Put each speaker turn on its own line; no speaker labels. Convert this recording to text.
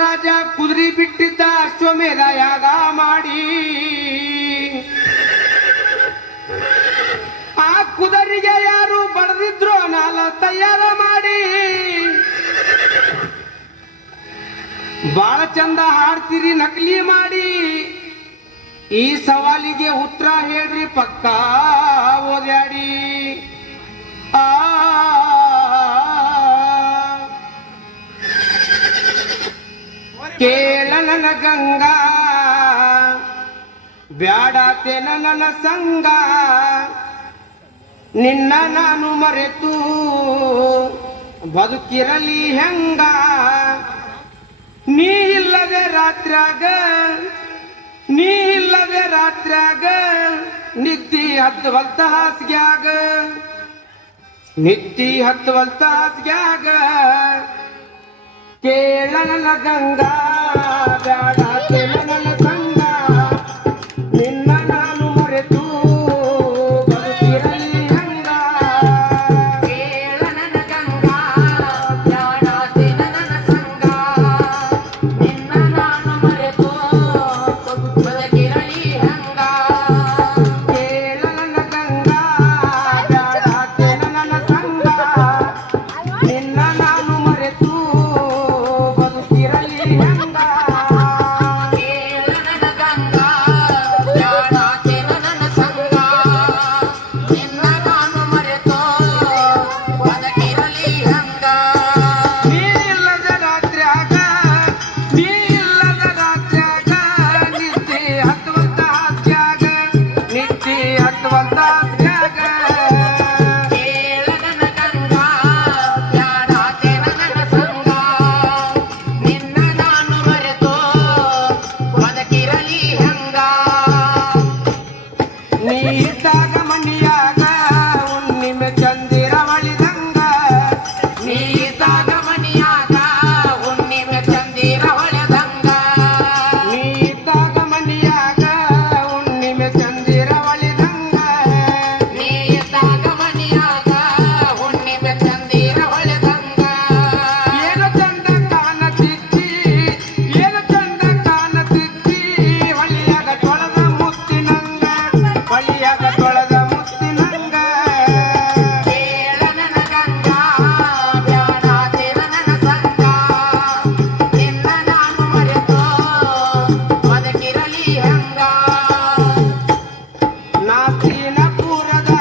ರಾಜ ಕುದುರೆ ಬಿಟ್ಟಿದ್ದ ಅಶ್ವಮೇಧ ಯಾಗ ಮಾಡಿ. ಆ ಕುದುರೆಗೆ ಯಾರು ಬಡದಿದ್ರು ನಾಲ ತಯಾರ ಮಾಡಿ. ಬಾಳ ಚಂದ ಹಾಡ್ತೀರಿ, ನಕಲಿ ಮಾಡಿ. ಈ ಸವಾಲಿಗೆ ಉತ್ತರ ಹೇಳ್ರಿ ಪಕ್ಕ ಓದ್ಯಾಡಿ. ನನ್ನ ಗಂಗಾ. ಬ್ಯಾಡತೇನ ನನ್ನ ಸಂಗ. ನಿನ್ನ ನಾನು ಮರೆತು ಬದುಕಿರಲಿ ಹೆಂಗ. ನೀ ಇಲ್ಲದೆ ರಾತ್ರಾಗ ನೀ ಇಲ್ಲದೆ ರಾತ್ರ್ಯಾಗ ನಿತ್ತಿ ಹತ್ತುವಲ್ತ ಹಾಸ್ಗ್ಯಾಗ. ನಿತ್ತಿ ಹತ್ತುವಲ್ತ ಕೇಳ ಕೇಳನ ಗಂಗಾ. राजा ಹತ್ತು